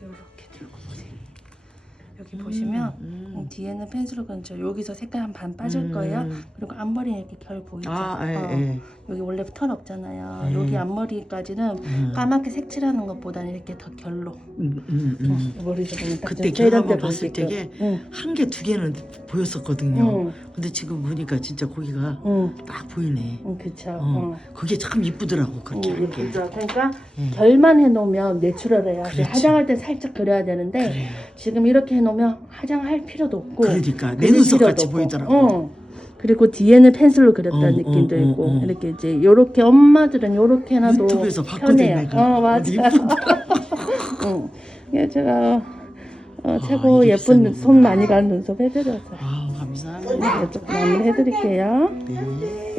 이렇게 들고 보세요. 여기 보시면 음. 뒤에는 펜슬로 그렸죠. 여기서 색깔 한 반 빠질 음. 거예요. 그리고 앞머리 이렇게 결 보이죠? 아, 예, 어, 예. 여기 원래 털 없잖아요. 음. 여기 앞머리까지는 음. 까맣게 색칠하는 것보다는 이렇게 더 결로. 음, 음, 음. 어, 머리 좀딱 그때 한번 세련돼 봤을. 때게 응. 한개 두 개는 보였었거든요. 응. 근데 지금 보니까 진짜 고기가 응. 딱 보이네. 응, 그쵸. 어, 어. 그게 참 이쁘더라고 응, 그렇게 한 게. 예쁘죠. 그러니까 예. 결만 해놓으면 내추럴해야 돼. 그렇지. 화장할 때 살짝 그려야 되는데 그래. 지금 이렇게 해놓으면 화장할 필요도 없고 그러니까 내 그릴 눈썹 필요도 같이 없고. 보이더라고. 어. 그리고 뒤에는 펜슬로 그렸다는 어, 느낌도 어, 어, 있고 어. 이렇게 이제 요렇게 엄마들은 요렇게 해놔도 유튜브에서 봤거든 편해요. 내가. 어 맞아. 근데. 응. 예, 제가 어, 아, 최고 예쁜 손. 많이 가는 눈썹 해드렸어요. 아 감사합니다. 네, 조금 마무리 해드릴게요. 네.